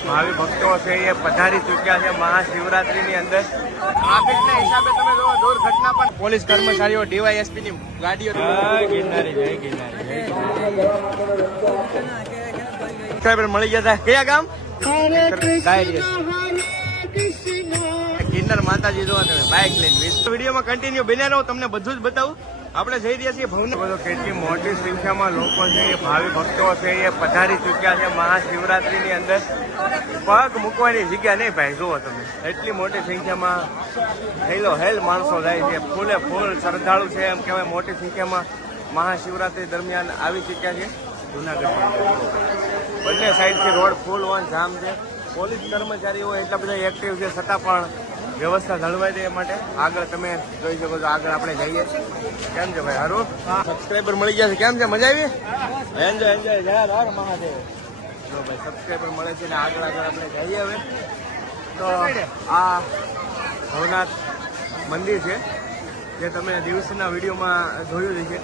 ભાવિ ભક્તો છે એ પધારી ચૂક્યા છે મહાશિવરાત્રીની અંદર. ટ્રાફિકના હિસાબે તમે જો દુર્ઘટના પણ પોલીસ કર્મચારીઓ ડીવાયએસપી ની ગાડીઓ મળી જતા કયા ગામ? કિન્નર માતાજી જોવા તમે બાઇક લઈને વિડીયોમાં કન્ટિન્યુ બને રહો, તમને બધું જ બતાવું. આપણે જઈ રહ્યા છીએ ભવન કેટલી મોટી સંખ્યામાં લોકો છે, એ ભાવિ ભક્તો છે, એ પધારી ચૂક્યા છે મહાશિવરાત્રીની અંદર. પગ મૂકવાની જગ્યા નહીં ભાઈ, જુઓ તમે. એટલી મોટી સંખ્યામાં હેલો હેલ માણસો જાય છે, ફૂલે ફૂલ શ્રદ્ધાળુ છે, એમ કહેવાય, મોટી સંખ્યામાં મહાશિવરાત્રી દરમિયાન આવી ચૂક્યા છે. જુનાગઢ બંને સાઈડથી રોડ ફૂલ ઓન જામ છે. પોલીસ કર્મચારીઓ એટલા બધા એક્ટિવ છે, છતાં પણ વ્યવસ્થા જળવાઈ દે માટે આગળ તમે જોઈ શકો છો આગળ આપણે જઈએ કેમ છે ભાઈ સારું સબસ્ક્રાઈબર મળી ગયા છે કેમ છે મજા આવી? એન્જોય એન્જોય જય હર મહાદેવ. જો ભાઈ સબસ્ક્રાઈબર મળે છે ને આગળ આગળ આપણે જઈએ હવે. તો આ ભવનાથ મંદિર છે. જે તમે દિવસના વિડીયોમાં જોયું જ છે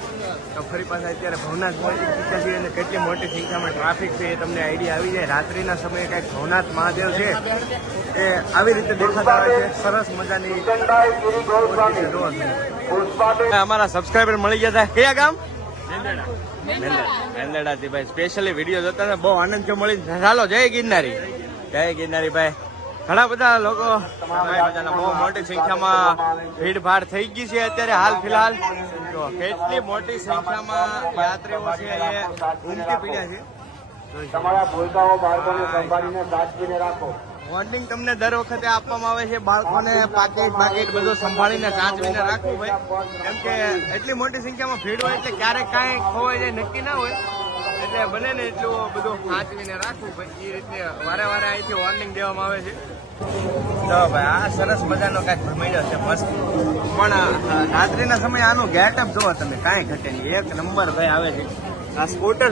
તો ફરી પાછા અત્યારે ભવનાથ પહોંચી ચૂક્યા છીએ અને કેટલી મોટી સંખ્યામાં ટ્રાફિક છે એ તમને આઈડિયા આવી જાય. રાત્રિના સમયે કાંઈક ભવનાથ મહાદેવ છે, એ આવી રીતે દેખાતા હોય છે. સરસ મજાની. અમારા સબસ્ક્રાઈબર મળી ગયા કયા ગામ? મેંદડાથી ભાઈ સ્પેશિયલી વીડિયો જોતા બહુ આનંદ જો મળી ચાલો, જય ગિરનારી. જય ગિરનારી ભાઈ. ઘણા બધા લોકો બહુ મોટી સંખ્યામાં ભીડભાડ થઈ ગઈ છે અત્યારે હાલ ફિલહાલ. કેટલી મોટી સંખ્યામાં યાત્રીઓ છે એ ઉમટી પડ્યા છે? તમારા ભૂલકાઓ બાળકોને સંભાળીને સાચવીને રાખો. વોર્નિંગ તમને દર વખતે આપવામાં આવે છે બાળકોને પાકેટ બાકેટ બધું સંભાળીને સાચવીને રાખવું ભાઈ કેમ કે એટલી મોટી સંખ્યામાં ભીડ હોય એટલે ક્યારેક કાંઈ ખોવાઈ જાય નક્કી ના હોય. એટલે બને ને એટલું બધું સાચવીને રાખવું ભાઈ એ રીતે વારે વારે અહીંથી વોર્નિંગ દેવામાં આવે છે. તો ભાઈ, આ સરસ મજાનો કાંઈક પણ રાત્રિના સમયે આનું ગેટઅપ જુઓ તમે, કાંઈ ઘટે નહીં. એક નંબર ભાઈ સ્કૂટર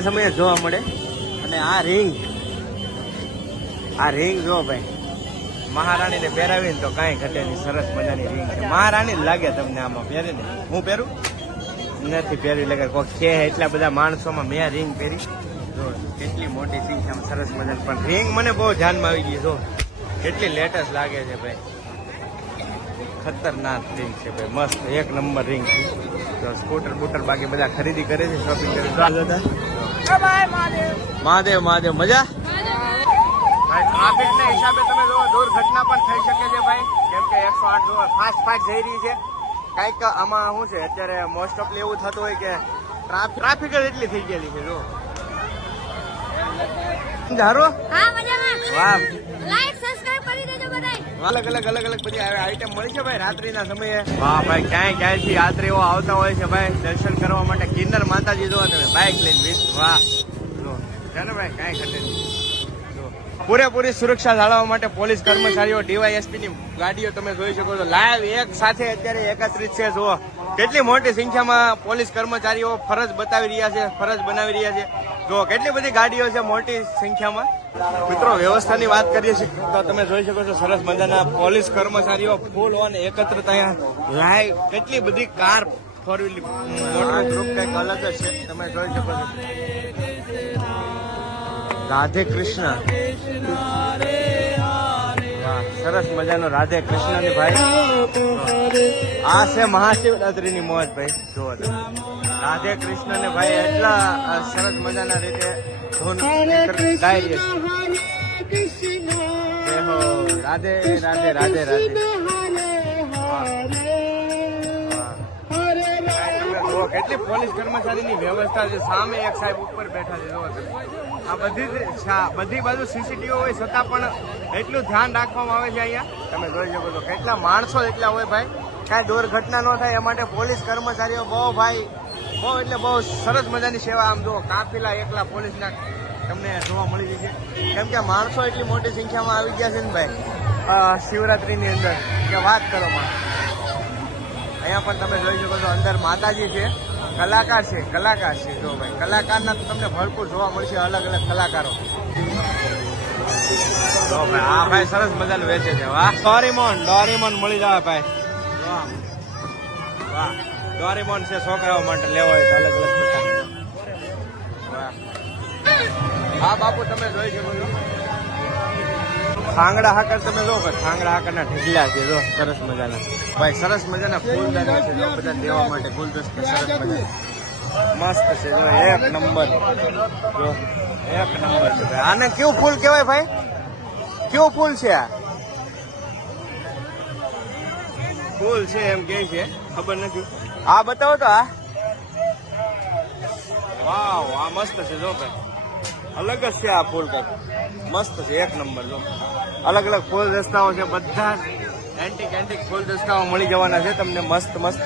સમયે જોવા મળે. અને આ રિંગ. આ રિંગ જો ભાઈ. મહારાણીને પહેરાવીને તો કાંઈ ઘટે નહીં. સરસ મજાની રિંગ મહારાણી લાગે તમને આમાં પહેરીને હું પહેરું? નથી પહેરી લગે કોક છે, એટલા બધા માણસોમાં મેં રિંગ પહેરી. જો કેટલી મોટી સંખ્યામાં સરસ મજાની. પણ રિંગ મને બહુ ધ્યાનમાં આવી ગઈ જો. કેટલી લેટેસ્ટ લાગે છે ભાઈ. ખતરનાક રિંગ છે ભાઈ. મસ્ત એક નંબર રિંગ છે. તો સ્કૂટર બૂટર બાકી બધા ખરીદી કરે છે શોપિંગ કરે છે. મહાદેવ. મહાદેવ મજા? ભાઈ ટ્રાફિક હિસાબે તમે જો દુર્ઘટના પણ થઈ શકે છે ભાઈ. કેમ કે એકસો આઠ જો ફાસ્ટ ફાસ્ટ જઈ રહી છે. કાંઈક આમાં શું છે અત્યારે મોસ્ટ ઓફલી એવું થતું હોય કે ટ્રાફિક જ એટલી થઈ ગયેલી છે જો ધારો? હા મજામાં. વાહ. લાઈક સબસ્ક્રાઇબ કરી દેજો બધાય. અલગ અલગ અલગ અલગ બધી આઈટમ મળી છે ભાઈ રાત્રિના સમયે? વાહ ભાઈ ક્યાંય ક્યાંયથી યાત્રીઓ આવતા હોય છે ભાઈ? દર્શન કરવા માટે કિન્નર માતાજી જોવા તમે બાઇક લઈને વીસ વાહ. જો છે ભાઈ કાંઈ ઘટે નહીં. પૂરેપૂરી સુરક્ષા જાળવવા માટે પોલીસ કર્મચારીઓ ડીવાયએસપી ની ગાડીઓ તમે જોઈ શકો છો. લાઈવ એક સાથે અત્યારે એકત્રિત છે જુઓ. કેટલી મોટી સંખ્યામાં પોલીસ કર્મચારીઓ ફરજ બતાવી રહ્યા છે ફરજ બનાવી રહ્યા છે. જો કેટલી બધી ગાડીઓ છે મોટી સંખ્યામાં? મિત્રો વ્યવસ્થાની વાત કરીએ છીએ. તો તમે જોઈ શકો છો સરસ મજાના પોલીસ કર્મચારીઓ ફૂલ ઓન એકત્ર અહીંયા લાઈવ કેટલી બધી car four wheel motor group કંઈક અલગ જ છે. તમે જોઈ શકો છો. રાધે કૃષ્ણ. સરસ મજાનો રાધે કૃષ્ણની ભાઈ. આ છે મહાશિવરાત્રીની મોજ ભાઈ. જુઓ રાધે કૃષ્ણ ને ભાઈ એટલા સરસ મજાના રીતે ધૂન ગાઈ છે. રાધે રાધે રાધે રાધે. કેટલી પોલીસ કર્મચારીની વ્યવસ્થા છે સામે એક સાહેબ ઉપર બેઠા છે, જુઓ આ બધી બધી બાજુ સીસીટીવી હોય છતાં પણ એટલું ધ્યાન રાખવામાં આવે છે અહીંયા. તમે જોઈ શકો છો, કેટલા માણસો એટલા હોય ભાઈ. કાંઈ દુર્ઘટના ન થાય, એ માટે પોલીસ કર્મચારીઓ બહુ ભાઈ, બહુ એટલે બહુ સરસ મજાની સેવા. આમ જુઓ, કાફીલા એકલા પોલીસના તમને જોવા મળી જશે કેમ કે માણસો એટલી મોટી સંખ્યામાં આવી ગયા છે ને ભાઈ શિવરાત્રીની અંદર. કે વાત કરો માં અહીંયા પણ તમે જોઈ શકો છો, અંદર માતાજી છે. કલાકાર છે કલાકાર છે. જો ભાઈ કલાકારના તો તમને ભરપૂર જોવા મળશે અલગ અલગ કલાકારો. જો ભાઈ આ ભાઈ સરસ મજાનું વેચે છે વાહ. ડોરીમોન ડોરીમોન મળી જાય ભાઈ. વાહ. ડોરીમોન છે છોકરાઓ માટે લેવો હોય અલગ અલગ હા બાપુ તમે જોઈ શકો છો. ખાંગડા હાકર તમે જો કે ખાંગડા હાકરના ઢીકલા છે જો સરસ મજાના. ભાઈ સરસ મજાના ફૂલદાની છે જો બધા દેવા માટે ગુલદસ્તા સરસ મજા મસ્ત છે જો એક નંબર. જો એક નંબર છે ભાઈ. આને કેવું ફૂલ કહેવાય ભાઈ? કેવું ફૂલ છે આ? ફૂલ છે એમ કે છે ખબર નથી. આ બતાવો તો આ. વાવ આ મસ્ત છે જો ભાઈ. અલગ જ છે આ ફૂલ કઈ મસ્ત છે એક નંબર જો. અલગ અલગ ફૂલ રસ્તાઓ છે બધા એન્ટિક એન્ટિક ફૂલ રસ્તાઓ મળી જવાના છે તમને મસ્ત મસ્ત.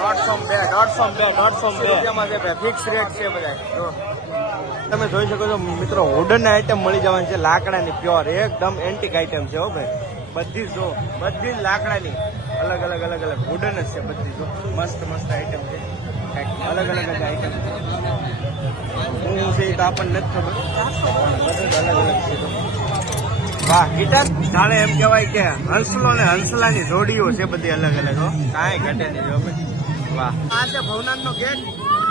દોઢસો બે દોઢસો બે દોઢસો બે. રૂપિયામાં છે ફિક્સ રેટ છે બધા. જો. તમે જોઈ શકો છો મિત્રો વુડન આઈટમ મળી જવાની છે લાકડાની પ્યોર એકદમ એન્ટિક આઈટમ છે હો ભાઈ. બધી જ જો બધી જ લાકડાની. અલગ અલગ અલગ અલગ વુડન જ છે બધી જો. મસ્ત મસ્ત આઈટમ છે. અલગ અલગ જ આઈટમ છે. હું છે તો આપણને નથી ખબર. અલગ અલગ છે તો. જાણે એમ કહેવાય કે હંસલો ને હંસલાની જોડીઓ છે બધી અલગ અલગ, હો. કાંઈ ઘટે નહીં જો વાહ. આ છે ભવનાથનો ગેટ,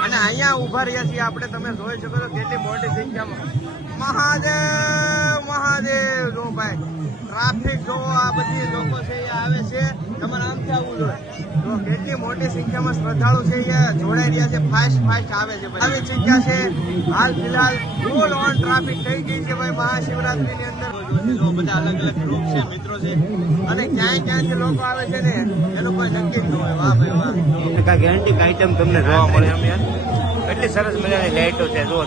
અને અહીંયા ઊભા રહ્યા છીએ આપણે. તમે જોઈ શકો છો કેટલી મોટી સંખ્યામાં. મહાદેવ મહાદેવ, જો ભાઈ. ટ્રાફિક જો આ બધી લોકો છે એ આવે છે તમારે આમથી આવવું જોઈએ. જો કેટલી મોટી સંખ્યામાં શ્રદ્ધાળુ છે એ જોડાઈ રહ્યા છે ફાસ્ટ ફાસ્ટ આવે છે. આવી જગ્યા છે હાલ ફિલહાલ ફૂલ ઓન ટ્રાફિક થઈ ગઈ છે ભાઈ મહાશિવરાત્રીની અંદર. બધા અલગ અલગ ગ્રુપ છે મિત્રો છે. અને ક્યાંય ક્યાંથી લોકો આવે છે ને એનું કોઈ નક્કી જ ન હોય. વાહ ભાઈ વાહ. કાંઈક એન્ટિક આઈટમ તમને જોવા મળે. એમ યાર. એટલી સરસ મજાની લાઈટો છે જો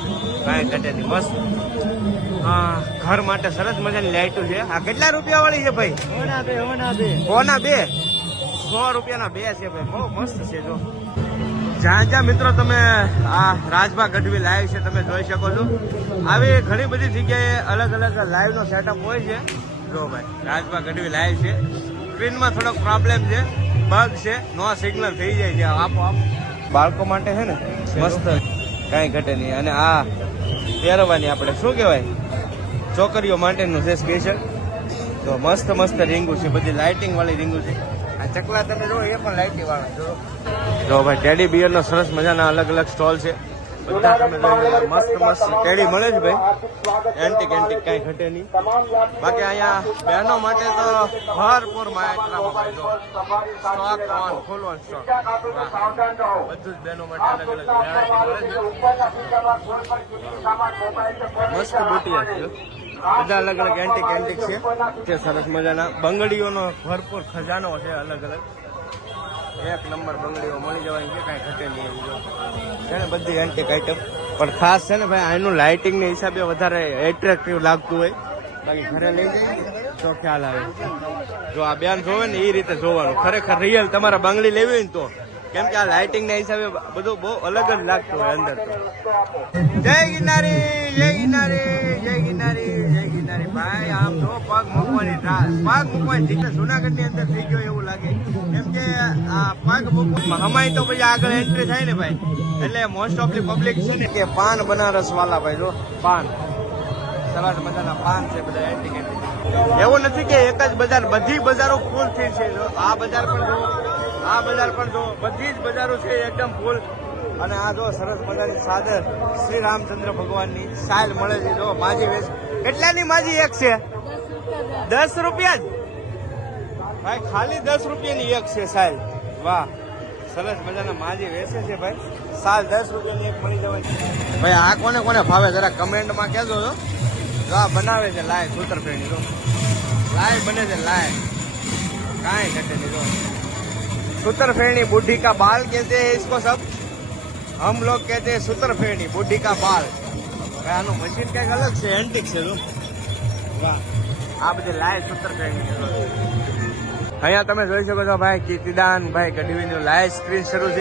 કાંઈ ઘટે મસ્ત. હા. ઘર માટે સરસ મજાની લાઈટો છે. આ કેટલા રૂપિયા વાળી છે ભાઈ? કોના બે સો રૂપિયાના બે છે ભાઈ. બહુ મસ્ત છે જો. જ્યાં જ્યાં મિત્રો તમે આ રાજભા ગઢવી લાઈવ છે તમે જોઈ શકો છો. આવી ઘણી બધી જગ્યાએ અલગ અલગ લાઈવ નો સેટઅપ હોય છે. જો ભાઈ રાજભા ગઢવી લાઈવ છે. સ્ક્રીનમાં થોડોક પ્રોબ્લેમ છે. બગ છે. નો સિગ્નલ થઈ જાય છે. આપોઆપ બાળકો માટે છે ને મસ્ત. કાંઈ ઘટે નહીં. અને આ પહેરવાની આપણે શું કહેવાય? છોકરીઓ માટેનું છે સ્પેશિયલ તો મસ્ત મસ્ત રીંગું છે, બધી લાઇટિંગ વાળી રીંગું છે. આ ચકલા તમે જો એ પણ લાઇટિંગ વાળા જો ભાઈ ટેડી બિયર નો સરસ મજાના અલગ અલગ સ્ટોલ છે. બધા તમે મસ્ત મસ્ત ટેડી મળે છે ભાઈ. એન્ટિક એન્ટિક કઈ ઘટે નહીં. બાકી અહીંયા બહેનો માટે તો ભરપૂર માત્રામાં બધું જ બહેનો માટે અલગ અલગ મસ્ત બુટિયા બધા અલગ અલગ એન્ટિક એન્ટિક છે. તે સરસ મજાના બંગડીઓનો ભરપૂર ખજાનો છે અલગ અલગ એક નંબર બંગડીઓ મળી જવાની છે, કાંઈ ઘટે નહીં એવું છે ને બધી એન્ટિક આઈટમ પણ ખાસ છે ને ભાઈ, આનું લાઇટિંગને હિસાબે વધારે એટ્રેક્ટિવ લાગતું હોય. બાકી ઘરે લઈ જઈએ તો ખ્યાલ આવે. જો આ બેન જોવે ને, એ રીતે જોવાનું. ખરેખર રિયલ તમારે બંગડી લેવી હોય ને તો. કેમ કે આ લાઇટિંગ ના હિસાબે બધું બહુ અલગ જ લાગતું હોય અંદર જય ગિરનારી! જય ગિરનારી જય ગિરનારી જય ગિરનારી. ભાઈ, આમ જો પગ મૂકવાની ટ્રા- પગ મૂકવાની જુનાગઢની અંદર થઈ ગયો એવું લાગે. કેમ કે આ પગ હમાય તો પછી આગળ એન્ટ્રી થાય ને ભાઈ. એટલે મોસ્ટ ઓફ ધી પબ્લિક છે ને કે પાન બનારસ વાલા ભાઈ, જો, પાન. સરસ મજાના પાન છે, બધા એન્ટિક એવું નથી કે એક જ બજાર, બધી બજારો ફૂલ થઈ છે આ બજાર પણ જો, આ બજાર પણ જો, બધી જ બજારો છે, એકદમ ફૂલ અને આ જો સરસ મજાની સાદર શ્રી રામચંદ્ર ભગવાનની સાયલ મળે છે. જો માજી વેચ કેટલાની માજી એક છે? દસ રૂપિયા જ? ભાઈ, ખાલી દસ રૂપિયાની એક છે સાયલ વાહ, સરસ મજાના માજી વેચે છે ભાઈ. સાલ દસ રૂપિયાની એક મળી જવાની ભાઈ, આ કોને કોને ભાવે? જરા કમેન્ટમાં કહેજો છો વાહ બનાવે છે લાય સૂતરફેણી જો. લાય બને છે લાય. કાંઈ ઘટે નહીં, જો. સૂતરફેણી બુઢી કા બાલ કહેતે હૈ ઇસકો સબ? હમ લોગ કહેતે સુતરફેણી બુઢી કા બાલ આનું મશીન કંઈક અલગ છે એન્ટિક છે શું આ બધી લાય સુતરફેણી અહીંયા તમે જોઈ શકો છો ભાઈ કીર્તિદાન ભાઈ ગઢવીનું લાઈવ સ્ક્રીન શરૂ છે